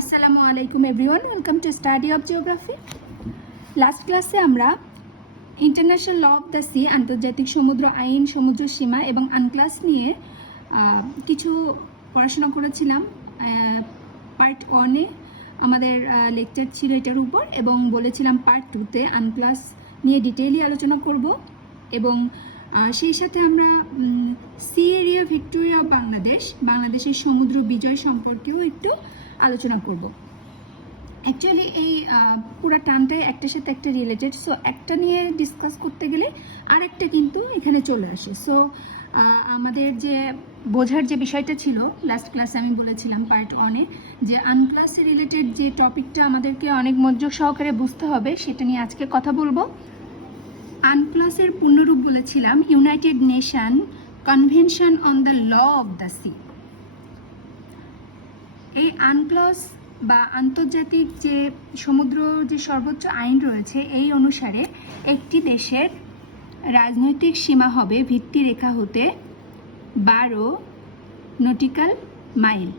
আসসালামু আলাইকুম everyone welcome to study of geography last ক্লাসে আমরা international law of the sea আন্তর্জাতিক সমুদ্র আইন, সমুদ্র সীমা এবং আনক্লাস নিয়ে কিছু পড়াশোনা করেছিলাম। পার্ট ওয়ানে আমাদের লেকচার ছিল এটার উপর এবং বলেছিলাম পার্ট টুতে আনক্লাস নিয়ে ডিটেইলি আলোচনা করব এবং সেই সাথে আমরা sea area victory of Bangladesh বাংলাদেশের সমুদ্র বিজয় সম্পর্কেও একটু আলোচনা করব। অ্যাকচুয়ালি এই পুরো টার্মটাই একটার সাথে একটা রিলেটেড সো একটা নিয়ে ডিসকাস করতে গেলে আরেকটা কিন্তু এখানে চলে আসে। সো আমাদের যে বোঝার যে বিষয়টা ছিল লাস্ট ক্লাসে আমি বলেছিলাম পার্ট ওয়ানে যে আনক্লাসে রিলেটেড যে টপিকটা আমাদেরকে অনেক মনোযোগ সহকারে বুঝতে হবে, সেটা নিয়ে আজকে কথা বলব। আনক্লাসের পূর্ণরূপ বলেছিলাম united nation convention on the law of the sea এই আনক্লস বা আন্তর্জাতিক যে সমুদ্র যে সর্বোচ্চ আইন রয়েছে, এই অনুসারে একটি দেশের রাজনৈতিক সীমা হবে ভিত্তিরেখা হতে বারো নটিক্যাল মাইল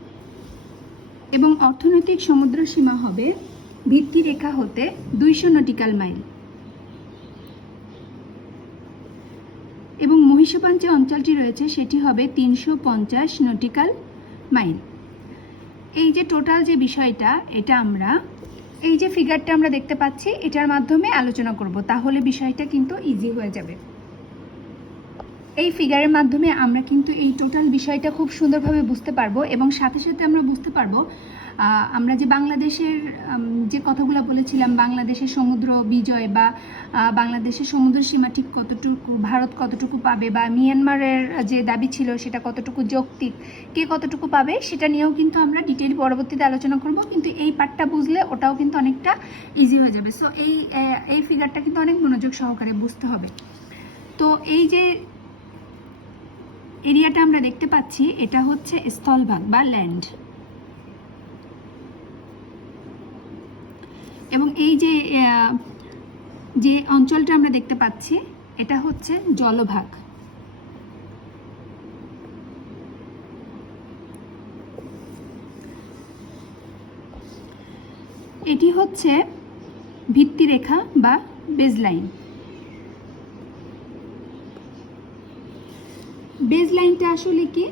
এবং অর্থনৈতিক সমুদ্র সীমা হবে ভিত্তিরেখা হতে দুইশো নটিক্যাল মাইল। এবং মহিষপান যে অঞ্চলটি রয়েছে, সেটি হবে তিনশো পঞ্চাশ নটিক্যাল মাইল। এই যে টোটাল যে বিষয়টা, এটা আমরা, এই যে ফিগারটা আমরা দেখতে পাচ্ছি, এটার মাধ্যমে আলোচনা করব। তাহলে বিষয়টা কিন্তু ইজি হয়ে যাবে। এই ফিগারের মাধ্যমে আমরা কিন্তু এই টোটাল বিষয়টা খুব সুন্দরভাবে বুঝতে পারব এবং সাথে সাথে আমরা বুঝতে পারব আমরা যে বাংলাদেশের যে কথাগুলো বলেছিলাম, বাংলাদেশের সমুদ্র বিজয় বা বাংলাদেশের সমুদ্র সীমা ঠিক কতটুকু, ভারত কতটুকু পাবে বা মিয়ানমারের যে দাবি ছিল সেটা কতটুকু যৌক্তিক, কে কতটুকু পাবে সেটা নিয়েও কিন্তু আমরা ডিটেইল পরবর্তীতে আলোচনা করব, কিন্তু এই পার্টটা বুঝলে ওটাও কিন্তু অনেকটা ইজি হয়ে যাবে। সো এই এই ফিগারটা কিন্তু অনেক মনোযোগ সহকারে বুঝতে হবে। তো এই যে এরিয়াটা আমরা দেখতে পাচ্ছি, এটা হচ্ছে স্থলভাগ বা ল্যান্ড এই যে যে অঞ্চলটা আমরা দেখতে পাচ্ছি, এটা হচ্ছে জলভাগ। এটি হচ্ছে ভিত্তিরেখা বা বেজলাইন বেজ লাইনটা আসলে কি?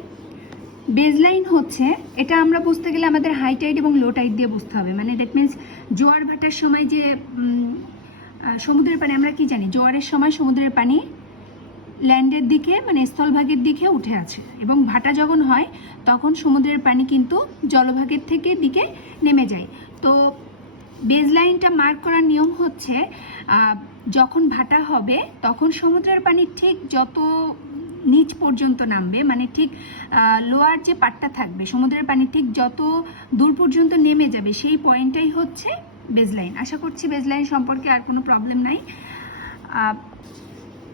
বেজ লাইন হচ্ছে, এটা আমরা বুঝতে গেলে আমাদের হাই টাইড এবং লো টাইড দিয়ে বুঝতে হবে। মানে দ্যাট মিনস জোয়ার ভাটার সময় যে সমুদ্রের পানি, আমরা কি জানি? জোয়ারের সময় সমুদ্রের পানি ল্যান্ডের দিকে মানে স্থলভাগের দিকে উঠে আছে। এবং ভাটা যখন হয়, তখন সমুদ্রের পানি কিন্তু জলভাগের থেকে দিকে নেমে যায়। তো বেজলাইনটা মার্ক করার নিয়ম হচ্ছে যখন ভাটা হবে, তখন সমুদ্রের পানি ঠিক যত নিচ পর্যন্ত নামবে মানে ঠিক লোয়ার যে পাটটা থাকবে, সমুদ্রের পানি ঠিক যত দূর পর্যন্ত নেমে যাবে, সেই পয়েন্টটাই হচ্ছে বেজলাইন আশা করছি বেজলাইন সম্পর্কে আর কোনো প্রবলেম নাই।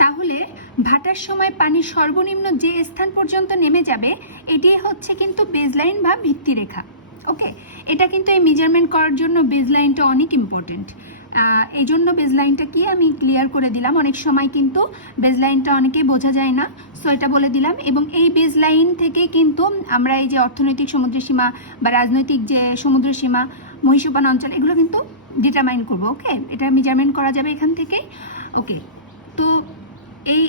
তাহলে ভাটার সময় পানি সর্বনিম্ন যে স্থান পর্যন্ত নেমে যাবে এটি হচ্ছে কিন্তু বেজলাইন বা ভিত্তিরেখা ওকে এটা কিন্তু এই মেজারমেন্ট করার জন্য বেজলাইনটা অনেক ইম্পর্টেন্ট এই জন্য বেজলাইনটা কি আমি ক্লিয়ার করে দিলাম। অনেক সময় কিন্তু বেজলাইনটা অনেকেই বোঝা যায় না। সো এটা বলে দিলাম। এবং এই বেজলাইন থেকে কিন্তু আমরা এই যে অর্থনৈতিক সমুদ্রসীমা বা রাজনৈতিক যে সমুদ্রসীমা মহিষপান অঞ্চল, এগুলো কিন্তু ডিটারমাইন করব ওকে এটা মেজারমেন্ট করা যাবে এখান থেকেই। ওকে তো এই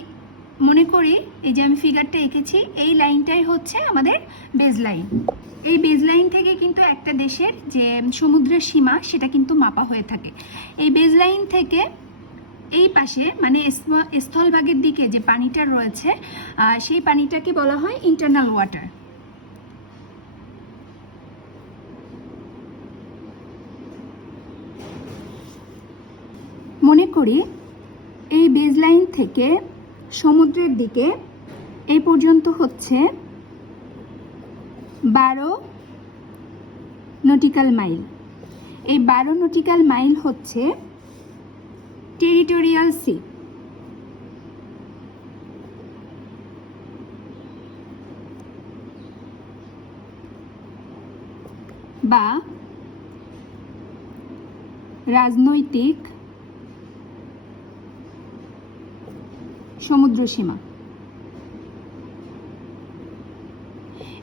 মনে করি এই যে আমি ফিগারটা এঁকেছি, এই লাইনটাই হচ্ছে আমাদের বেজ লাইন এই বেজ লাইন থেকে কিন্তু একটা দেশের যে সমুদ্রের সীমা, সেটা কিন্তু মাপা হয়ে থাকে। এই বেজ লাইন থেকে এই পাশে মানে স্থ- স্থলভাগের দিকে যে পানিটা রয়েছে সেই পানিটাকে বলা হয় ইন্টারনাল ওয়াটার মনে করি এই বেজলাইন থেকে সমুদ্রের দিকে। এই পর্যন্ত হচ্ছে বারো নটিক্যাল মাইল। এই বারো নটিক্যাল মাইল হচ্ছে টেরিটোরিয়াল সি। বা রাজনৈতিক সমুদ্র সীমা।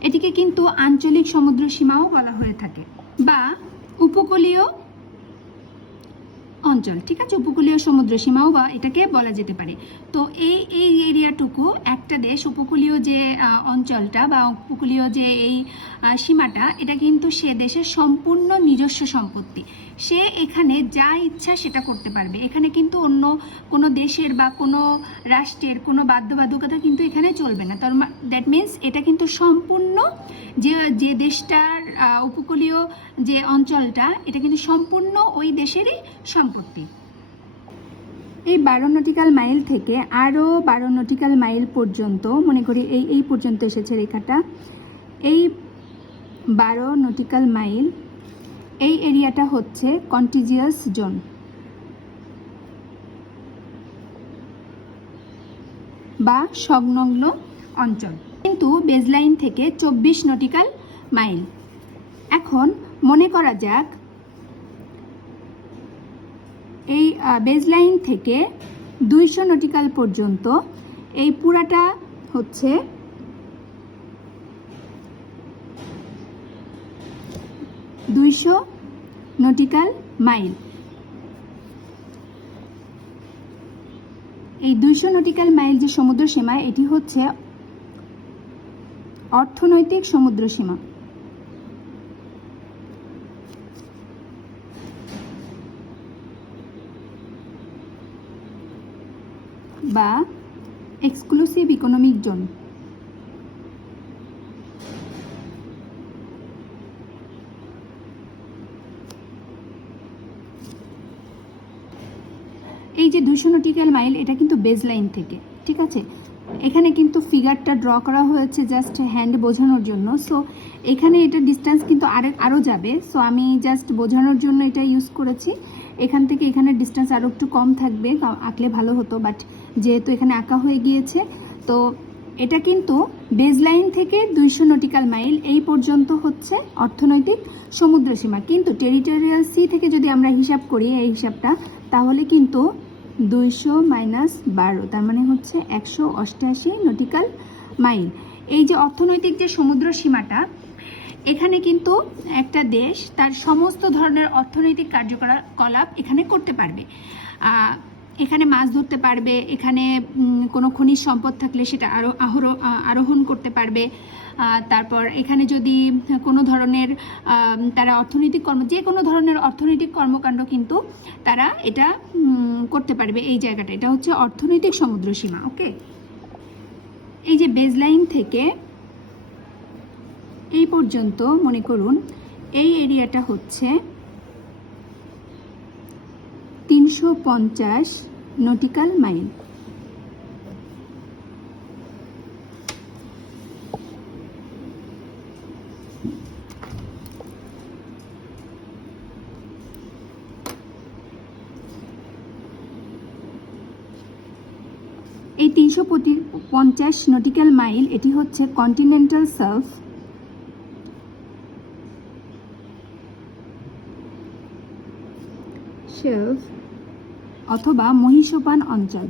এটিকে কিন্তু আঞ্চলিক সমুদ্র সীমাও বলা হয়ে থাকে বা উপকূলীয় অঞ্চল, ঠিক আছে? উপকূলীয় সমুদ্র সীমাও বা এটাকে বলা যেতে পারে। তো এই এই এরিয়াটুকু একটা দেশ, উপকূলীয় যে অঞ্চলটা বা উপকূলীয় যে এই সীমাটা, এটা কিন্তু সে দেশের সম্পূর্ণ নিজস্ব সম্পত্তি। সে এখানে যা ইচ্ছা সেটা করতে পারবে। এখানে কিন্তু অন্য কোনো দেশের বা কোনো রাষ্ট্রের কোনো বাধ্যবাধকতা কিন্তু এখানে চলবে না। তার দ্যাট মিন্স এটা কিন্তু সম্পূর্ণ যে যে দেশটার উপকূলীয় যে অঞ্চলটা, এটা কিন্তু সম্পূর্ণ ওই দেশেরই সম্পত্তি। এই বারো নটিক্যাল মাইল থেকে আরও বারো নটিক্যাল মাইল পর্যন্ত, মনে করি এই এই পর্যন্ত এসেছে রেখাটা, এই বারো নটিক্যাল মাইল, এই এরিয়াটা হচ্ছে কন্টিজিয়াস জোন। বা সংলগ্ন অঞ্চল। কিন্তু বেজলাইন থেকে চব্বিশ নটিক্যাল মাইল। এখন মনে করা যাক, এই বেজলাইন থেকে দুইশো নটিক্যাল পর্যন্ত এই পুরাটা হচ্ছে দুইশো নটিক্যাল মাইল এই দুইশো নটিক্যাল মাইল যে সমুদ্র সীমা, এটি হচ্ছে অর্থনৈতিক সমুদ্র সীমা। বা এক্সক্লুসিভ ইকোনমিক জোন এই যে দুশো নটিক্যাল মাইল এটা কিন্তু বেজ লাইন থেকে, ঠিক আছে? এখানে কিন্তু ফিগারটা ড্র করা হয়েছে জাস্ট হ্যান্ড বোঝানোর জন্য। সো এখানে এটা ডিস্টেন্স কিন্তু আরে আরও যাবে। সো আমি জাস্ট বোঝানোর জন্য এটা ইউজ করেছি। এখান থেকে এখানে ডিস্টেন্স আরও একটু কম থাকবে আঁকলে ভালো হতো বাট যেহেতু এখানে আঁকা হয়ে গিয়েছে। তো এটা কিন্তু বেজলাইন থেকে দুইশো নটিক্যাল মাইল এই পর্যন্ত হচ্ছে অর্থনৈতিক সমুদ্র সীমা। কিন্তু টেরিটোরিয়াল সি থেকে যদি আমরা হিসাব করি এই হিসাবটা, তাহলে কিন্তু দুইশো মাইনাস বারো, তার মানে হচ্ছে একশো অষ্টআশি নটিক্যাল মাইল এই যে অর্থনৈতিক যে সমুদ্র সীমাটা, এখানে কিন্তু একটা দেশ তার সমস্ত ধরনের অর্থনৈতিক কার্যকলাপ এখানে করতে পারবে। এখানে মাছ ধরতে পারবে, এখানে কোনো খনিজ সম্পদ থাকলে সেটা আরও, আহর- আরোহণ করতে পারবে। তারপর এখানে যদি কোনো ধরনের তারা অর্থনৈতিক কর্ম, যে কোনো ধরনের অর্থনৈতিক কর্মকাণ্ড কিন্তু তারা এটা করতে পারবে এই জায়গাটা। এটা হচ্ছে অর্থনৈতিক সমুদ্র সীমা, ওকে? এই যে বেজলাইন থেকে এই পর্যন্ত মনে করুন, এই এরিয়াটা হচ্ছে তিনশো পঞ্চাশ নটিক্যাল মাইল। এই তিনশো পঞ্চাশ নটিক্যাল মাইল এটি হচ্ছে কন্টিনেন্টাল সেলফ অথবা মহিষোপান অঞ্চল।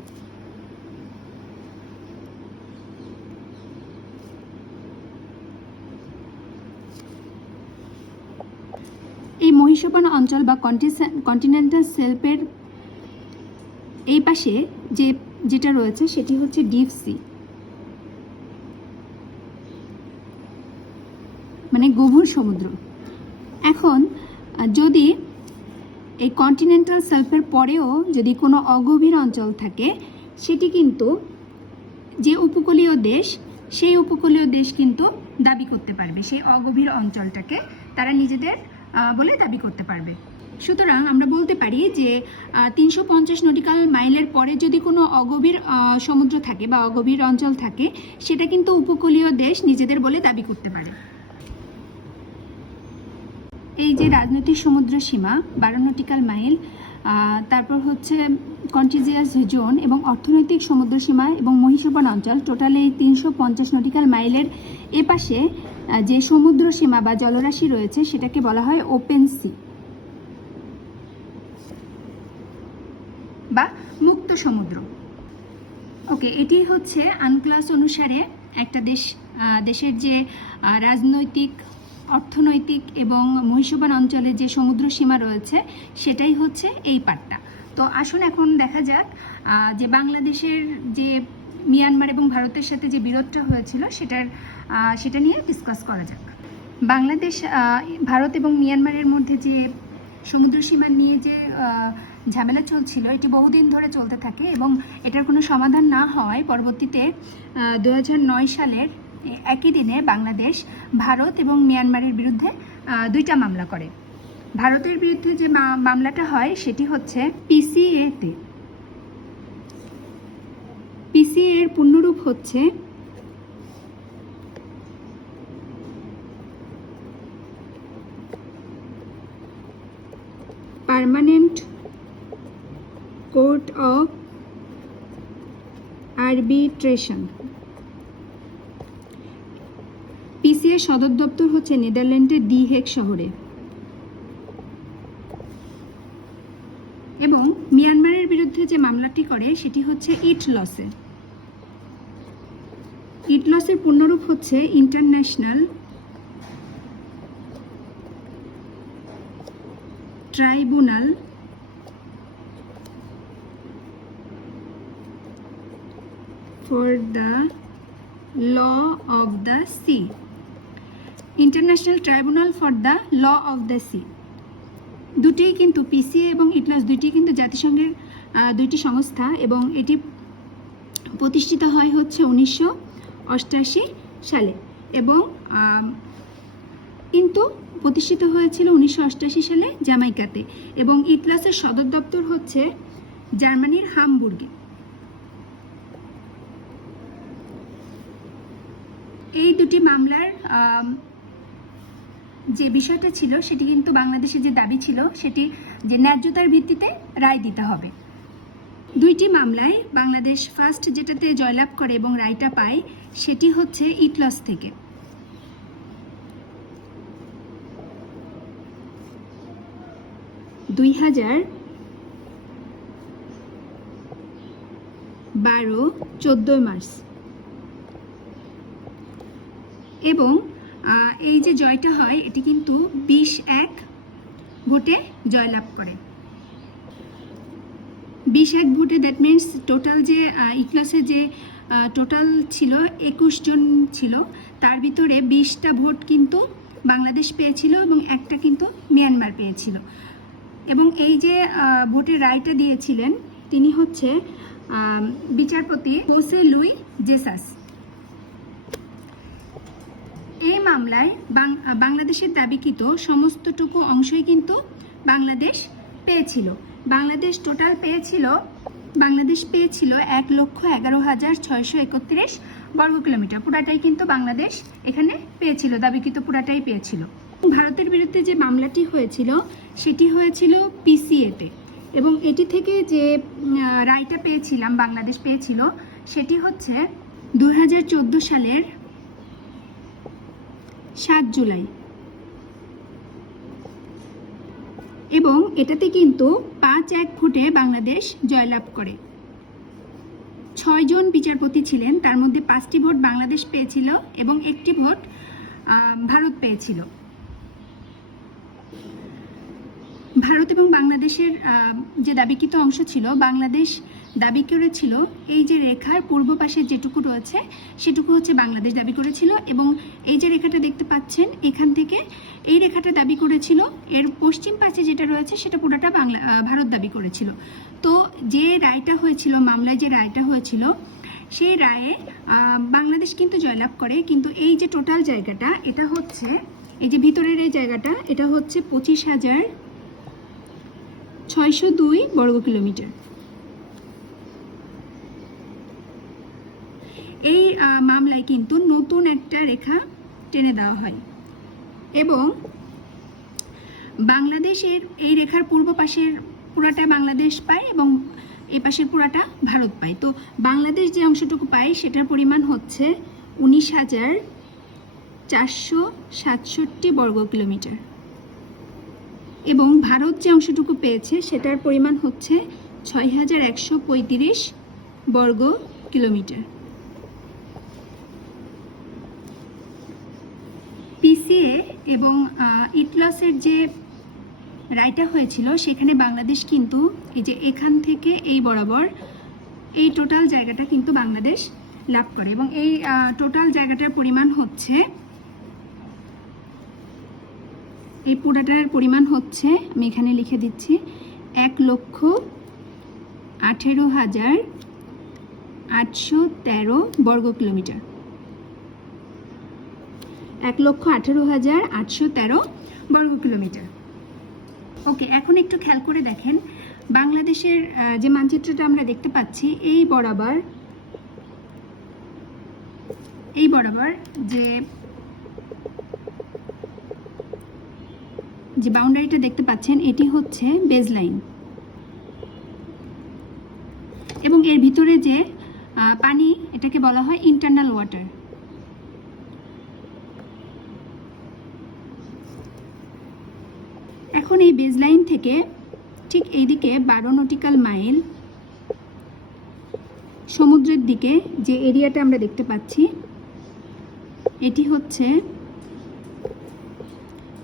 এই মহিষোপান অঞ্চল বা কন্টিনেন্টাল সেলফের এই পাশে যে, যেটা রয়েছে সেটি হচ্ছে ডিপ সি মানে গভীর সমুদ্র। এখন যদি এই কন্টিনেন্টাল সেলফের পরেও যদি কোনো অগভীর অঞ্চল থাকে, সেটি কিন্তু যে উপকূলীয় দেশ, সেই উপকূলীয় দেশ কিন্তু দাবি করতে পারবে। সেই অগভীর অঞ্চলটাকে তারা নিজেদের বলে দাবি করতে পারবে। সুতরাং আমরা বলতে পারি যে তিনশো পঞ্চাশ নটিক্যাল মাইলের পরে যদি কোনো অগভীর সমুদ্র থাকে বা অগভীর অঞ্চল থাকে, সেটা কিন্তু উপকূলীয় দেশ নিজেদের বলে দাবি করতে পারে। এই যে রাজনৈতিক সমুদ্র সীমা, বারো নটিক্যাল মাইল তারপর হচ্ছে কন্টিজিয়াস জোন এবং অর্থনৈতিক সমুদ্র সীমা এবং মহিষাপন অঞ্চল টোটাল এই তিনশো পঞ্চাশ নটিক্যাল মাইলের এপাশে যে সমুদ্র সীমা বা জলরাশি রয়েছে, সেটাকে বলা হয় ওপেন সি বা মুক্ত সমুদ্র। ওকে এটি হচ্ছে আনক্লাস অনুসারে একটা দেশ দেশের যে রাজনৈতিক অর্থনৈতিক এবং মহিষবান অঞ্চলে যে সমুদ্র সীমা রয়েছে, সেটাই হচ্ছে এই পাটটা। তো আসুন এখন দেখা যাক যে বাংলাদেশের যে মিয়ানমার এবং ভারতের সাথে যে বিরোধটা হয়েছিল, সেটার সেটা নিয়ে ডিসকাস করা যাক। বাংলাদেশ ভারত এবং মিয়ানমারের মধ্যে যে সমুদ্র সীমা নিয়ে যে ঝামেলা চলছিল, এটি বহুদিন ধরে চলতে থাকে এবং এটার কোনো সমাধান না হওয়ায় পরবর্তীতে দু হাজার নয় সালের একই দিনে বাংলাদেশ, ভারত এবং মিয়ানমারের বিরুদ্ধে দুইটা মামলা করে। ভারতের বিরুদ্ধে যে মামলাটা হয়, সেটি হচ্ছে পিসিএতে পিসিএ এর পূর্ণরূপ হচ্ছে permanent court of arbitration. PCA সদর দপ্তর হচ্ছে নেদারল্যান্ডের ডি হেক শহরে। এবং মিয়ানমারের বিরুদ্ধে যে মামলাটি করে, সেটি হচ্ছে ইট লসে। ইট লসের পূর্ণরূপ হচ্ছে international tribunal for the law of the sea. International tribunal for the law of the sea দুটিই কিন্তু পিসিএ এবং ইটলাস দুটি কিন্তু জাতিসংঘের দুইটি সংস্থা এবং এটি প্রতিষ্ঠিত হয় হচ্ছে উনিশশো সালে এবং কিন্তু প্রতিষ্ঠিত হয়েছিল উনিশশো সালে জামাইকাতে এবং ইটলাসের সদর দপ্তর হচ্ছে জার্মানির হামবুর্গে। এই দুটি মামলার যে বিষয়টা ছিল, সেটি কিন্তু বাংলাদেশের যে দাবি ছিল, সেটি যে ন্যায্যতার ভিত্তিতে রায় দিতে হবে। দুইটি মামলায় বাংলাদেশ ফার্স্ট যেটাতে জয়লাভ করে এবং রায়টা পায়, সেটি হচ্ছে ইটলস থেকে। দুই হাজার বারো, চোদ্দোই মার্চ। এবং এই যে জয়টা হয়, এটি কিন্তু বিশ এক ভোটে জয়লাভ করে। বিশ এক ভোটে দ্যাট মিনস টোটাল যে ইক্লাসে যে টোটাল ছিল একুশ জন ছিল, তার ভিতরে বিশটা ভোট কিন্তু বাংলাদেশ পেয়েছিল এবং একটা কিন্তু মিয়ানমার পেয়েছিল। এবং এই যে ভোটের রায়টা দিয়েছিলেন, তিনি হচ্ছে বিচারপতি হোসে লুই জেসাস। এই মামলায় বাংলাদেশের দাবিকৃত সমস্তটুকু অংশই কিন্তু বাংলাদেশ পেয়েছিল। বাংলাদেশ টোটাল পেয়েছিল, বাংলাদেশ পেয়েছিল এক লক্ষ এগারো হাজার ছয়শো একত্রিশ বর্গ কিলোমিটার। পুরাটাই কিন্তু বাংলাদেশ এখানে পেয়েছিল, দাবিকৃত পুরাটাই পেয়েছিল। ভারতের বিরুদ্ধে যে মামলাটি হয়েছিল, সেটি হয়েছিল পিসিএতে। এবং এটি থেকে যে রায়টা পেয়েছিলাম, বাংলাদেশ পেয়েছিল, সেটি হচ্ছে দু হাজার চোদ্দ সালের সাত জুলাই। এবং এটাতে কিন্তু পাঁচ এক ভোটে বাংলাদেশ জয়লাভ করে। ছয়জন বিচারপতি ছিলেন, তার মধ্যে পাঁচটি ভোট বাংলাদেশ পেয়েছিল এবং একটি ভোট ভারত পেয়েছিল। ভারত এবং বাংলাদেশের যে দাবিকৃত অংশ ছিল, বাংলাদেশ দাবি করেছিল, এই যে রেখার পূর্ব পাশে যেটুকু রয়েছে, সেটুকু হচ্ছে বাংলাদেশ দাবি করেছিল এবং এই যে রেখাটা দেখতে পাচ্ছেন, এখান থেকে এই রেখাটা দাবি করেছিল, এর পশ্চিম পাশে যেটা রয়েছে, সেটা পুরোটা বাংলা ভারত দাবি করেছিল। তো যে রায়টা হয়েছিল, মামলায় যে রায়টা হয়েছিল, সেই রায়ে বাংলাদেশ কিন্তু জয়লাভ করে, কিন্তু এই যে টোটাল জায়গাটা, এটা হচ্ছে, এই যে ভিতরের এই জায়গাটা, এটা হচ্ছে পঁচিশ হাজার ছয়শো দুই বর্গ কিলোমিটার এই মামলায় কিন্তু নতুন একটা রেখা টেনে দেওয়া হয়। এবং বাংলাদেশের এই রেখার পূর্ব পাশের পুরাটা বাংলাদেশ পায় এবং এই পাশের পুরাটা ভারত পায়। তো বাংলাদেশ যে অংশটুকু পায় সেটার পরিমাণ হচ্ছে উনিশ হাজার চারশো সাতষট্টি বর্গ কিলোমিটার। এবং ভারত যে অংশটুকু পেয়েছে সেটার পরিমাণ হচ্ছে ছয় হাজার একশো পঁয়ত্রিশ বর্গ কিলোমিটার। পিসি সিসিএ এবং ইটলসের যে রায়টা হয়েছিল, সেখানে বাংলাদেশ কিন্তু এই যে এখান থেকে এই বরাবর এই টোটাল জায়গাটা কিন্তু বাংলাদেশ লাভ করে এবং এই টোটাল জায়গাটার পরিমাণ হচ্ছে, এই পুরাটার পরিমাণ হচ্ছে, আমি এখানে লিখে দিচ্ছি, এক লক্ষ আঠেরো হাজার আটশো তেরো বর্গ কিলোমিটার। এক লক্ষ আঠেরো হাজার আটশো তেরো বর্গ কিলোমিটার ওকে, এখন একটু খেয়াল করে দেখেন, বাংলাদেশের যে মানচিত্রটা আমরা দেখতে পাচ্ছি, এই বরাবর এই বরাবর যে যে বাউন্ডারিটা দেখতে পাচ্ছেন, এটি হচ্ছে বেজলাইন এবং এর ভিতরে যে পানি, এটাকে বলা হয় ইন্টারনাল ওয়াটার এখন এই বেজলাইন থেকে ঠিক এইদিকে বারো নটিক্যাল মাইল সমুদ্রের দিকে যে এরিয়াটা আমরা দেখতে পাচ্ছি, এটি হচ্ছে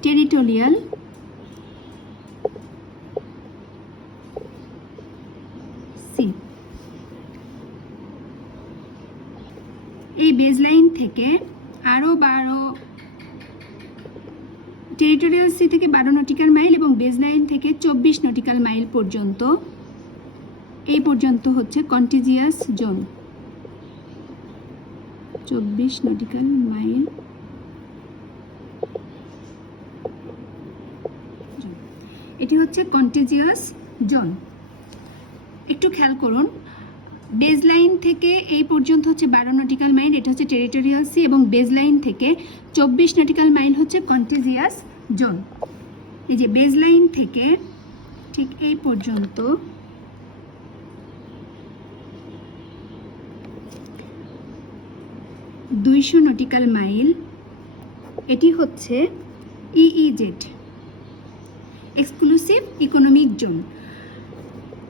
টেরিটোরিয়াল সি এই বেজলাইন থেকে আরও বারো টেরিটোরিয়াল সি থেকে বারো নটিক্যাল মাইল এবং বেজলাইন থেকে চব্বিশ নটিক্যাল মাইল পর্যন্ত। এই পর্যন্ত হচ্ছে কন্টিজিয়াস জোন। চব্বিশ নটিক্যাল মাইল। এটি হচ্ছে কন্টিজিয়াস জোন। একটু খেয়াল করুন বেজলাইন থেকে এই পর্যন্ত হচ্ছে বারো নটিক্যাল মাইল, এটা হচ্ছে টেরিটোরিয়াল সি এবং বেজলাইন থেকে চব্বিশ নটিক্যাল মাইল হচ্ছে কন্টিজিয়াস জোন। এই যে বেজলাইন থেকে ঠিক এই পর্যন্ত দুইশো নটিক্যাল মাইল এটি হচ্ছে EEZ exclusive economic zone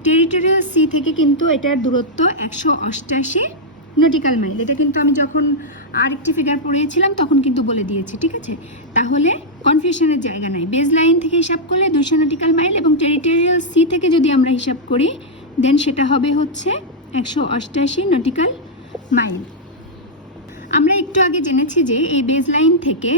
territorial sea থেকে কিন্তু এটার দূরত্ব একশো অষ্টাশি নটিক্যাল মাইল এটা কিন্তু আমি যখন আরেকটি ফিগার পড়িয়েছিলাম তখন কিন্তু বলে দিয়েছি, ঠিক আছে? তাহলে কনফিউশনের জায়গা নাই। বেজ লাইন থেকে হিসাব করলে দুইশো নটিক্যাল মাইল এবং টেরিটোরিয়াল সি থেকে যদি আমরা হিসাব করি দেন সেটা হবে হচ্ছে একশো অষ্টাশি নটিক্যাল মাইল আমরা একটু আগে জেনেছি যে এই বেজ লাইন থেকে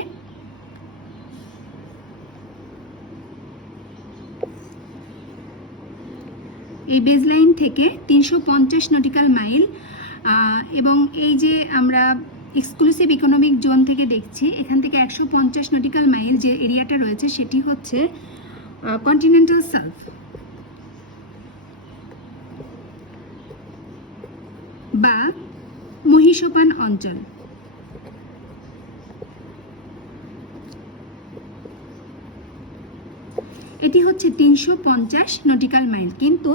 এই বেজলাইন থেকে তিনশো পঞ্চাশ নটিক্যাল মাইল এবং এই যে আমরা এক্সক্লুসিভ ইকোনমিক জোন থেকে দেখছি, এখান থেকে একশো পঞ্চাশ নটিক্যাল মাইল যে এরিয়াটা রয়েছে, সেটি হচ্ছে কন্টিনেন্টাল সেলফ বা মহিষোপান অঞ্চল। এটি হচ্ছে তিনশো পঞ্চাশ নটিক্যাল মাইল কিন্তু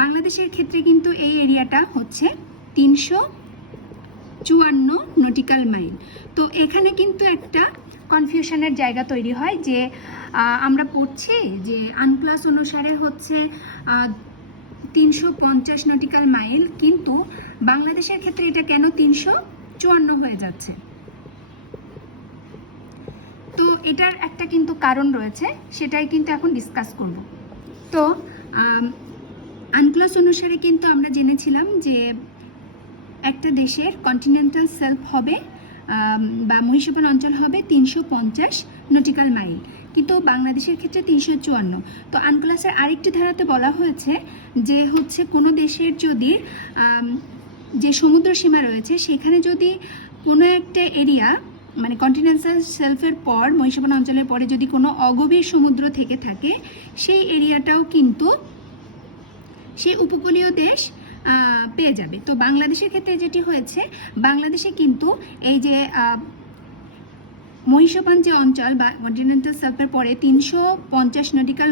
বাংলাদেশের ক্ষেত্রে কিন্তু এই এরিয়াটা হচ্ছে তিনশো চুয়ান্ন নটিক্যাল মাইল তো এখানে কিন্তু একটা কনফিউশনের জায়গা তৈরি হয় যে আমরা পড়ছি যে আনক্লাস অনুসারে হচ্ছে তিনশো পঞ্চাশ নটিক্যাল মাইল কিন্তু বাংলাদেশের ক্ষেত্রে এটা কেন তিনশো চুয়ান্ন হয়ে যাচ্ছে? তো এটার একটা কিন্তু কারণ রয়েছে, সেটাই কিন্তু এখন ডিসকাস করব। তো আনক্লাস অনুসারে কিন্তু আমরা জেনেছিলাম যে একটা দেশের কন্টিনেন্টাল সেলফ হবে বা মহিষাপন অঞ্চল হবে তিনশো পঞ্চাশ নটিক্যাল মাইল কিন্তু বাংলাদেশের ক্ষেত্রে তিনশো চুয়ান্ন। তো আনক্লাসের আরেকটি ধারাতে বলা হয়েছে যে হচ্ছে কোনো দেশের যদি যে সমুদ্র সীমা রয়েছে, সেখানে যদি কোনো একটা এরিয়া মানে কন্টিনেন্টাল সেলফের পর মহিষাপন অঞ্চলের পরে যদি কোনো অগভীর সমুদ্র থেকে থাকে, সেই এরিয়াটাও কিন্তু সেই উপকূলীয় দেশ পেয়ে যাবে। তো বাংলাদেশের ক্ষেত্রে যেটি হয়েছে, বাংলাদেশে কিন্তু এই যে মহিষাপান যে অঞ্চল বা কন্টিনেন্টাল সেলফের পরে তিনশো পঞ্চাশ নটিক্যাল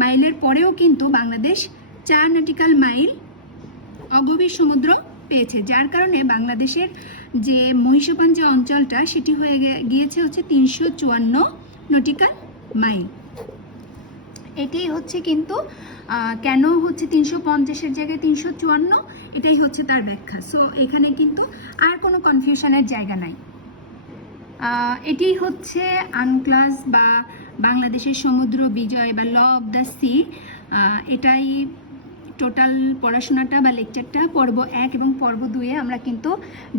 মাইলের পরেও কিন্তু বাংলাদেশ চার নটিক্যাল মাইল অগভীর সমুদ্র পেয়েছে। যার কারণে বাংলাদেশের যে মহিষাপান যে অঞ্চলটা, সেটি হয়ে গিয়েছে হচ্ছে তিনশো চুয়ান্ন নটিক্যাল মাইল এটি হচ্ছে কিন্তু কেন হচ্ছে তিনশো পঞ্চাশের জায়গায় তিনশো চুয়ান্ন? এটাই হচ্ছে তার ব্যাখ্যা। সো এখানে কিন্তু আর কোনো কনফিউশনের জায়গা নাই। এটি হচ্ছে আনক্লাস বা বাংলাদেশের সমুদ্র বিজয় বা ল অফ দ্য সি এটাই টোটাল পড়াশোনাটা বা লেকচারটা পর্ব এক এবং পর্ব দুয়ে আমরা কিন্তু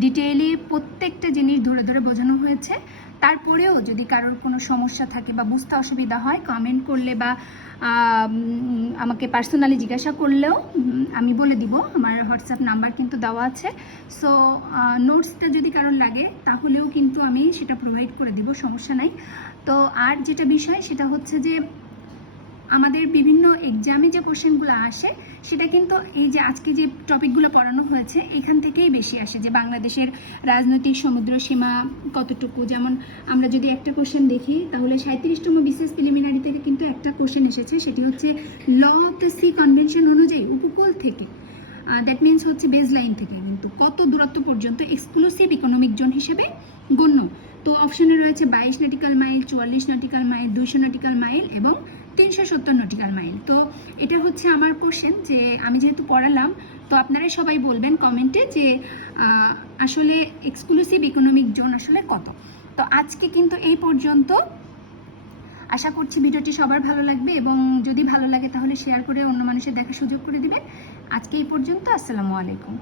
ডিটেইলি প্রত্যেকটা জিনিস ধরে ধরে বোঝানো হয়েছে। তারপরেও যদি কারোর কোনো সমস্যা থাকে বা বুঝতে অসুবিধা হয় কমেন্ট করলে বা আমাকে পার্সোনালি জিজ্ঞাসা করলেও আমি বলে দিব। আমার হোয়াটসঅ্যাপ নাম্বার কিন্তু দেওয়া আছে। সো নোটসটা যদি কারোর লাগে, তাহলেও কিন্তু আমি সেটা প্রোভাইড করে দিব, সমস্যা নাই। তো আর যেটা বিষয়, সেটা হচ্ছে যে আমাদের বিভিন্ন এক্সামে যে কোশ্চেনগুলো আসে, সেটা কিন্তু এই যে আজকে যে টপিকগুলো পড়ানো হয়েছে, এখান থেকেই বেশি আসে যে বাংলাদেশের রাজনৈতিক সমুদ্র সীমা কতটুকু? যেমন আমরা যদি একটা কোশ্চেন দেখি, তাহলে সাঁত্রিশতম বিশেষ প্রিলিমিনারি থেকে কিন্তু একটা কোশ্চেন এসেছে, সেটি হচ্ছে law of the sea convention অনুযায়ী উপকূল থেকে দ্যাট মিনস হচ্ছে বেজ লাইন থেকে কিন্তু কত দূরত্ব পর্যন্ত এক্সক্লুসিভ ইকোনমিক জোন হিসেবে গণ্য? তো অপশানে রয়েছে বাইশ নটিক্যাল মাইল চুয়াল্লিশ নটিক্যাল মাইল দুইশো নটিক্যাল মাইল এবং তিনশো সত্তর নটিক্যাল মাইল তো এটা হচ্ছে আমার কোশ্চেন যে আমি যেহেতু পড়ালাম, তো আপনারাই সবাই বলবেন কমেন্টে যে আসলে এক্সক্লুসিভ ইকোনমিক জোন আসলে কত। তো আজকে কিন্তু এই পর্যন্ত। আশা করছি ভিডিওটি সবার ভালো লাগবে এবং যদি ভালো লাগে তাহলে শেয়ার করে অন্য মানুষের দেখার সুযোগ করে দিবেন। আজকে এই পর্যন্ত, আসসালামু আলাইকুম।